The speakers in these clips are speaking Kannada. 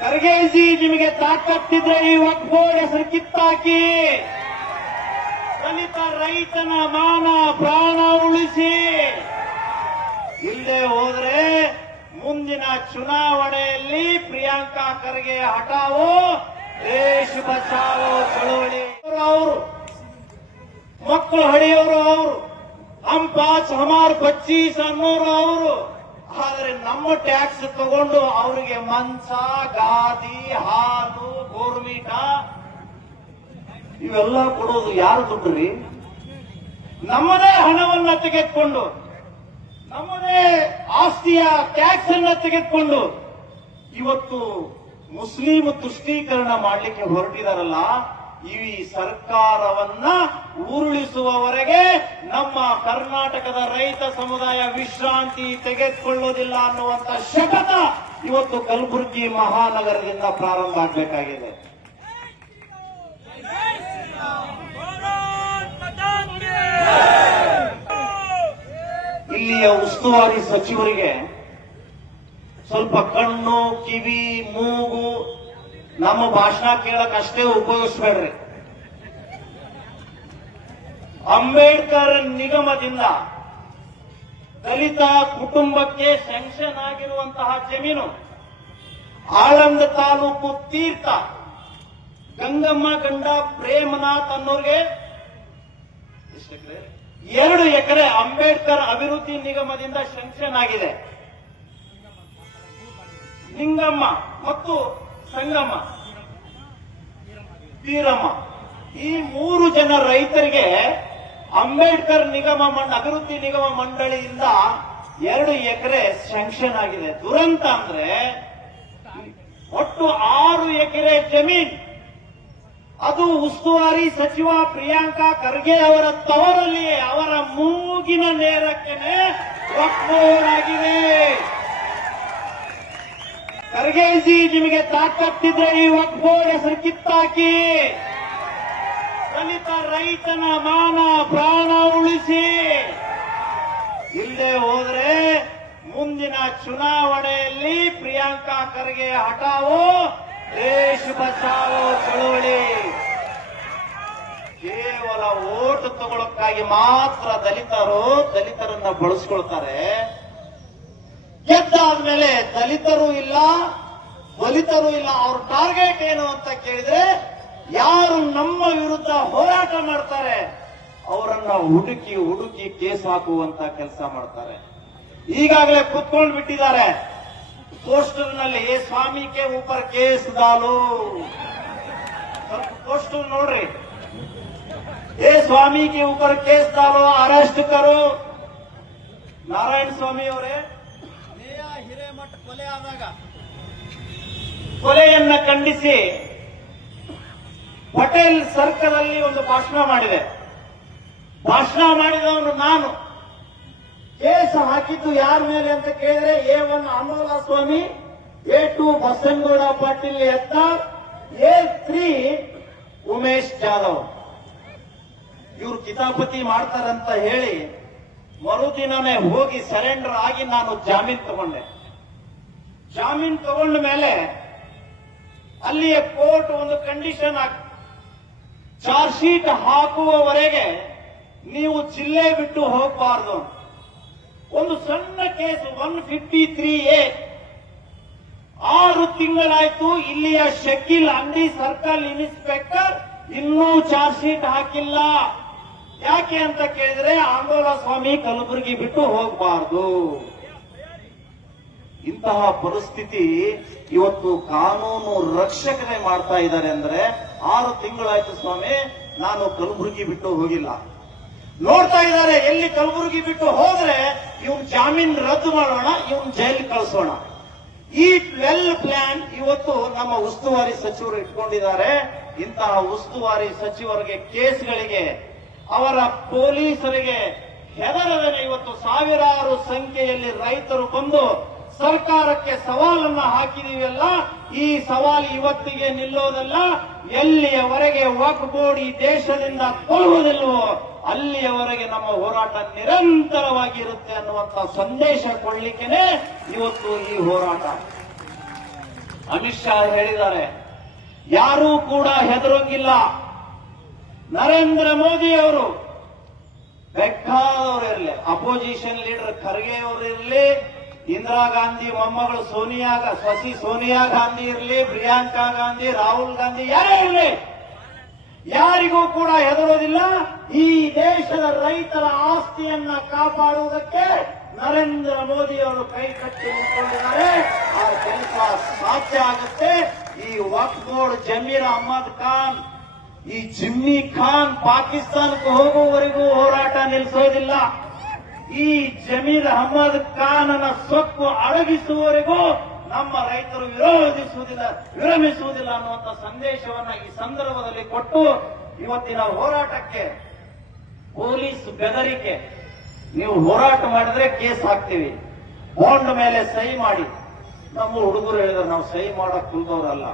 ಖರ್ಗೆಜಿ ನಿಮಗೆ ತಾಕತ್ತಿದ್ರೆ ಈ ವಕ್ ಹೆಸರು ಕಿತ್ತಾಕಿ. ದಲಿತ ರೈತನ ಮಾನ, ಪ್ರಾಣ ಉಳಿಸಿ. ಇಲ್ಲೇ ಹೋದ್ರೆ ಮುಂದಿನ ಚುನಾವಣೆಯಲ್ಲಿ ಪ್ರಿಯಾಂಕಾ ಖರ್ಗೆ ಹಠಾವೋ ದೇಶ ಬಚಾವೋ ಚಳುವಳಿ. ಅವರು ಮಕ್ಕಳು ಹಡಿಯೋರು ಅವರು. ಹಮ್ ಪಾಚ್ ಹಮಾರ್ ಪಚ್ಚೀಸ್ ಅನ್ನೋರು ಅವರು. ಆದ್ರೆ ನಮ್ಮ ಟ್ಯಾಕ್ಸ್ ತಗೊಂಡು ಅವರಿಗೆ ಮಂಚ ಗಾದಿ ಹಾಲು, ಗೋರ್ಮೀಟ, ಇವೆಲ್ಲ ಕೊಡೋದು ಯಾರು ರೀ ನಮ್ಮದೇ ಹಣವನ್ನ ತೆಗೆದುಕೊಂಡು, ನಮ್ಮದೇ ಆಸ್ತಿಯ ಟ್ಯಾಕ್ಸ್ ಅನ್ನ ತೆಗೆದುಕೊಂಡು ಇವತ್ತು ಮುಸ್ಲಿಂ ತುಷ್ಟೀಕರಣ ಮಾಡಲಿಕ್ಕೆ ಹೊರಟಿದಾರಲ್ಲ ಈ ಸರ್ಕಾರವನ್ನ ಉರುಳಿಸುವವರೆಗೆ ನಮ್ಮ ಕರ್ನಾಟಕದ ರೈತ ಸಮುದಾಯ ವಿಶ್ರಾಂತಿ ತೆಗೆದುಕೊಳ್ಳೋದಿಲ್ಲ ಅನ್ನುವಂತ ಶಪಥ ಇವತ್ತು ಕಲಬುರಗಿ ಮಹಾನಗರದಿಂದ ಪ್ರಾರಂಭ ಆಗಬೇಕಾಗಿದೆ. ಇಲ್ಲಿಯ ಉಸ್ತುವಾರಿ ಸಚಿವರಿಗೆ ಸ್ವಲ್ಪ ಕಣ್ಣು, ಕಿವಿ, ಮೂಗು ನಮ್ಮ ಭಾಷಣ ಕೇಳಕ್ ಅಷ್ಟೇ ಉಪಯೋಗಿಸ್ಬೇಡ್ರಿ ಅಂಬೇಡ್ಕರ್ ನಿಗಮದಿಂದ ದಲಿತ ಕುಟುಂಬಕ್ಕೆ ಸ್ಯಾಂಕ್ಷನ್ ಆಗಿರುವಂತಹ ಜಮೀನು ಆಳಂದ ತಾಲೂಕು ತೀರ್ಥ ಗಂಗಮ್ಮ ಗಂಡ ಪ್ರೇಮನಾಥ್ ಅನ್ನೋರಿಗೆ? ಎರಡು ಎಕರೆ ಅಂಬೇಡ್ಕರ್ ಅಭಿವೃದ್ಧಿ ನಿಗಮದಿಂದ ಸ್ಯಾಂಕ್ಷನ್ ಆಗಿದೆ ನಿಂಗಮ್ಮ ಮತ್ತು ಸಂಗಮ್ಮ ವೀರಮ್ಮ ಈ ಮೂರು ಜನ ರೈತರಿಗೆ ಅಂಬೇಡ್ಕರ್ ನಿಗಮ ಮಂಡ, ಅಭಿವೃದ್ಧಿ ನಿಗಮ ಮಂಡಳಿಯಿಂದ ಎರಡು ಎಕರೆ ಸ್ಯಾಂಕ್ಷನ್ ಆಗಿದೆ. ದುರಂತ ಅಂದ್ರೆ ಒಟ್ಟು ಆರು ಎಕರೆ ಜಮೀನ್. ಅದು ಉಸ್ತುವಾರಿ ಸಚಿವ ಪ್ರಿಯಾಂಕಾ ಖರ್ಗೆ ಅವರ ತವರಲ್ಲಿ ಅವರ ಮೂಗಿನ ನೇರಕ್ಕೆ ಒಪ್ಪೋರಾಗಿದೆ ಖರ್ಗೆಜಿ ನಿಮಗೆ ತಾಕತ್ತಿದ್ರೆ ಈ ಬೋರ್ಡ್ ಹೆಸರು ಕಿತ್ತಾಕಿ. ದಲಿತ ರೈತನ ಮಾನ ಪ್ರಾಣ ಉಳಿಸಿ. ಇಲ್ಲದೆ ಹೋದ್ರೆ ಮುಂದಿನ ಚುನಾವಣೆಯಲ್ಲಿ ಪ್ರಿಯಾಂಕಾ ಖರ್ಗೆ ಹಠಾವೋ ದೇಶ ಬಚಾವೋ ಚಳುವಳಿ. ಕೇವಲ ಓಟು ತಗೊಳಕ್ಕಾಗಿ ಮಾತ್ರ ದಲಿತರು, ದಲಿತರನ್ನ ಬಳಸ್ಕೊಳ್ತಾರೆ. ಗೆದ್ದಾದ್ಮೇಲೆ ದಲಿತರು ಇಲ್ಲ ದಲಿತರು ಇಲ್ಲ, ಅವ್ರ ಟಾರ್ಗೆಟ್ ಏನು ಅಂತ ಕೇಳಿದ್ರೆ ಯಾರು ನಮ್ಮ ವಿರುದ್ಧ ಹೋರಾಟ ಮಾಡ್ತಾರೆ, ಅವರನ್ನ ಹುಡುಕಿ ಹುಡುಕಿ ಕೇಸ್ ಹಾಕುವಂತ ಕೆಲಸ ಮಾಡ್ತಾರೆ. ಈಗಾಗಲೇ ಕುತ್ಕೊಂಡು ಬಿಟ್ಟಿದ್ದಾರೆ. ಪೋಸ್ಟರ್ನಲ್ಲಿ ಸ್ವಾಮಿ ಕೆ ಉಪರ್ ಕೇಸ್ ದಾಲು ಪೋಸ್ಟರ್ ನೋಡ್ರಿ. ಏ ಸ್ವಾಮಿ ಕೆ ಊಪರ್ ಕೇಸ್ ದಾಲು ಅರೆಸ್ಟ್ ಕರು ನಾರಾಯಣ ಸ್ವಾಮಿ ಅವರೇ ಹಿರೇಮಠ ಕೊಲೆ ಆದಾಗ ಕೊಲೆಯನ್ನ ಖಂಡಿಸಿ ಪಟೇಲ್ ಸರ್ಕಲ್ ಅಲ್ಲಿ ಒಂದು ಭಾಷಣ ಮಾಡಿದೆ. ಭಾಷಣ ಮಾಡಿದವನು ನಾನು. ಕೇಸ್ ಹಾಕಿದ್ದು ಯಾರ ಮೇಲೆ ಅಂತ ಕೇಳಿದ್ರೆ A one Amola Swamy, A two Basanagouda Patil ಎತ್ತ ಎ ತ್ರೀ ಉಮೇಶ್ ಜಾಧವ್. ಇವ್ರು ಕಿತಾಪತಿ ಮಾಡ್ತಾರಂತ ಹೇಳಿ ಮರುದಿನನೇ ಹೋಗಿ ಸರೆಂಡರ್ ಆಗಿ ನಾನು ಜಾಮೀನು ತಗೊಂಡೆ. ಜಾಮೀನ್ ತಗೊಂಡ ಮೇಲೆ ಅಲ್ಲಿಯ ಕೋರ್ಟ್ ಒಂದು ಕಂಡೀಷನ್ ಚಾರ್ಜ್ ಶೀಟ್ ಹಾಕುವವರೆಗೆ ನೀವು ಜಿಲ್ಲೆ ಬಿಟ್ಟು ಹೋಗಬಾರದು. ಒಂದು ಸಣ್ಣ case one fifty three A, ಆರು ತಿಂಗಳಾಯ್ತು, ಇಲ್ಲಿಯ ಶಕೀಲ್ ಅಂಗಡಿ ಸರ್ಕಲ್ ಇನ್ಸ್ಪೆಕ್ಟರ್ ಇನ್ನೂ ಚಾರ್ಜ್ ಶೀಟ್ ಹಾಕಿಲ್ಲ. ಯಾಕೆ ಅಂತ ಕೇಳಿದ್ರೆ ಆಂದೋಲ ಸ್ವಾಮಿ ಕಲಬುರಗಿ ಬಿಟ್ಟು ಹೋಗಬಾರ್ದು. ಇಂತಹ ಪರಿಸ್ಥಿತಿ ಇವತ್ತು ಕಾನೂನು ರಕ್ಷಕರೇ ಮಾಡ್ತಾ ಇದ್ದಾರೆ ಅಂದ್ರೆ ಆರು ತಿಂಗಳಾಯ್ತು ಸ್ವಾಮಿ, ನಾನು ಕಲಬುರಗಿ ಬಿಟ್ಟು ಹೋಗಿಲ್ಲ. ನೋಡ್ತಾ ಇದ್ದಾರೆ, ಎಲ್ಲಿ ಕಲಬುರಗಿ ಬಿಟ್ಟು ಹೋದ್ರೆ ಇವನ್ ಜಾಮೀನ್ ರದ್ದು ಮಾಡೋಣ, ಇವನ್ ಜೈಲ್ ಕಳಿಸೋಣ. ಈ ವೆಲ್ ಪ್ಲಾನ್ ಇವತ್ತು ನಮ್ಮ ಉಸ್ತುವಾರಿ ಸಚಿವರು ಇಟ್ಕೊಂಡಿದ್ದಾರೆ. ಇಂತಹ ಉಸ್ತುವಾರಿ ಸಚಿವರಿಗೆ ಕೇಸ್ಗಳಿಗೆ, ಅವರ ಪೊಲೀಸರಿಗೆ ಹೆದರದೇನೆ ಇವತ್ತು ಸಾವಿರಾರು ಸಂಖ್ಯೆಯಲ್ಲಿ ರೈತರು ಬಂದು ಸರ್ಕಾರಕ್ಕೆ ಸವಾಲನ್ನ ಹಾಕಿದೀವಲ್ಲ, ಈ ಸವಾಲು ಇವತ್ತಿಗೆ ನಿಲ್ಲೋದಲ್ಲ, ಎಲ್ಲಿಯವರೆಗೆ ವಕ್ ದೇಶದಿಂದ ಕೊಡುವುದಿಲ್ವೋ ಅಲ್ಲಿಯವರೆಗೆ ನಮ್ಮ ಹೋರಾಟ ನಿರಂತರವಾಗಿ ಇರುತ್ತೆ ಅನ್ನುವಂತ ಸಂದೇಶ ಕೊಡ್ಲಿಕ್ಕೆನೆ ಇವತ್ತು ಈ ಹೋರಾಟ. ಅಮಿತ್ ಶಾ ಹೇಳಿದ್ದಾರೆ, ಯಾರೂ ಕೂಡ ಹೆದರೋಂಗಿಲ್ಲ. ನರೇಂದ್ರ ಮೋದಿ ಅವರು ಬೇಕಾದವರು ಇರಲಿ ಅಪೋಸಿಷನ್ ಲೀಡರ್ ಖರ್ಗೆ ಅವರು ಇರಲಿ ಇಂದಿರಾ ಗಾಂಧಿ, ಮೊಮ್ಮಗಳು ಸೋನಿಯಾ ಸಸಿ ಸೋನಿಯಾ ಗಾಂಧಿ ಇರಲಿ, ಪ್ರಿಯಾಂಕಾ ಗಾಂಧಿ, ರಾಹುಲ್ ಗಾಂಧಿ, ಯಾರೇ ಇರಲಿ, ಯಾರಿಗೂ ಕೂಡ ಹೆದರೋದಿಲ್ಲ. ಈ ದೇಶದ ರೈತರ ಆಸ್ತಿಯನ್ನ ಕಾಪಾಡುವುದಕ್ಕೆ ನರೇಂದ್ರ ಮೋದಿ ಅವರು ಕೈ ಕಟ್ಟಿ ನಿಂತ್ಕೊಂಡಿದ್ದಾರೆ. ಆ ಕೆಲಸ ಸಾಧ್ಯ ಆಗುತ್ತೆ. ಈ ವಕ್ಫ್ ಬೋರ್ಡ್ ಜಮೀರ್ ಅಹಮದ್ ಖಾನ್, ಈ ಜಿಮ್ಮಿ ಖಾನ್ ಪಾಕಿಸ್ತಾನಕ್ಕೆ ಹೋಗುವವರೆಗೂ ಹೋರಾಟ ನಿಲ್ಲಿಸೋದಿಲ್ಲ ಈ ಜಮೀರ್ ಅಹಮದ್ ಖಾನನ ಸೊಕ್ಕು ಅಡಗಿಸುವವರೆಗೂ ನಮ್ಮ ರೈತರು ವಿರೋಧಿಸುವುದಿಲ್ಲ, ವಿರಮಿಸುವುದಿಲ್ಲ ಅನ್ನುವಂಥ ಸಂದೇಶವನ್ನ ಈ ಸಂದರ್ಭದಲ್ಲಿ ಕೊಟ್ಟು ಇವತ್ತಿನ ಹೋರಾಟಕ್ಕೆ, ಪೊಲೀಸ್ ಬೆದರಿಕೆ, ನೀವು ಹೋರಾಟ ಮಾಡಿದ್ರೆ ಕೇಸ್ ಹಾಕ್ತೀವಿ. ಬಾಂಡ್ ಮೇಲೆ ಸಹಿ ಮಾಡಿ. ನಮ್ಮ ಹುಡುಗರು ಹೇಳಿದ್ರು, ನಾವು ಸಹಿ ಮಾಡಕ್ ಕುಲ್ದವ್ರಲ್ಲ.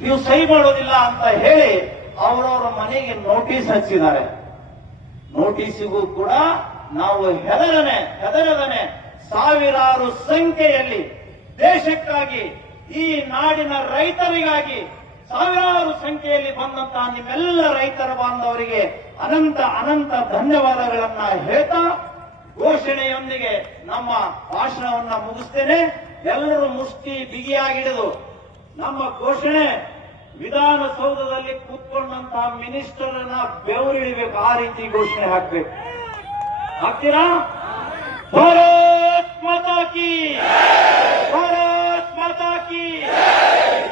ನೀವು ಸಹಿ ಮಾಡೋದಿಲ್ಲ ಅಂತ ಹೇಳಿ ಅವರವರ ಮನೆಗೆ ನೋಟಿಸ್ ಹಚ್ಚಿದ್ದಾರೆ. ನೋಟಿಸಿಗೂ ಕೂಡ ನಾವು ಹೆದರನೆ, ಹೆದರದನೆ ಸಾವಿರಾರು ಸಂಖ್ಯೆಯಲ್ಲಿ ದೇಶಕ್ಕಾಗಿ, ಈ ನಾಡಿನ ರೈತರಿಗಾಗಿ ಸಾವಿರಾರು ಸಂಖ್ಯೆಯಲ್ಲಿ ಬಂದಂತಹ ನಿಮ್ಮೆಲ್ಲ ರೈತರ ಬಾಂಧವರಿಗೆ ಅನಂತ ಅನಂತ ಧನ್ಯವಾದಗಳನ್ನ ಹೇಳ್ತಾ ಘೋಷಣೆಯೊಂದಿಗೆ ನಮ್ಮ ಭಾಷಣವನ್ನ ಮುಗಿಸ್ತೇನೆ. ಎಲ್ಲರೂ ಮುಷ್ಟಿ ಬಿಗಿಯಾಗಿಡಿದು. ನಮ್ಮ ಘೋಷಣೆ ವಿಧಾನಸೌಧದಲ್ಲಿ ಕೂತ್ಕೊಂಡಂತಹ ಮಿನಿಸ್ಟರ್ನ ಬೆವರಿಳಿಬೇಕು ಆ ರೀತಿ ಘೋಷಣೆ ಹಾಕ್ಬೇಕು. ಹಾಕ್ತೀರಾ? ಭಾರತ್ ಮಾತಾ ಕಿ! ಭಾರತ್ ಮಾತಾ ಕಿ!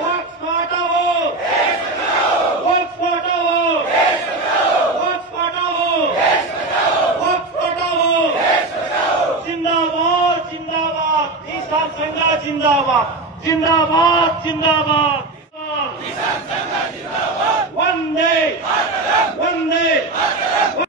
ವಕ್ಸ್ ಮಾಟಾವೋ ವಕ್ಸ್ ಮಾಟಾವೋ ವಕ್ಸ್ ಮಾಟಾವೋ ವಕ್ಸ್ ಮಾಟಾವೋ ಜಿಂದಾಬಾದ್ ಜಿಂದಾಬಾದ್! ಕಿಸಾನ್ ಸಂಘ ಜಿಂದಾಬಾದ್! ಜಿಂದಾಬಾದ್ ಜಿಂದಾಬಾದ್! One day! One day!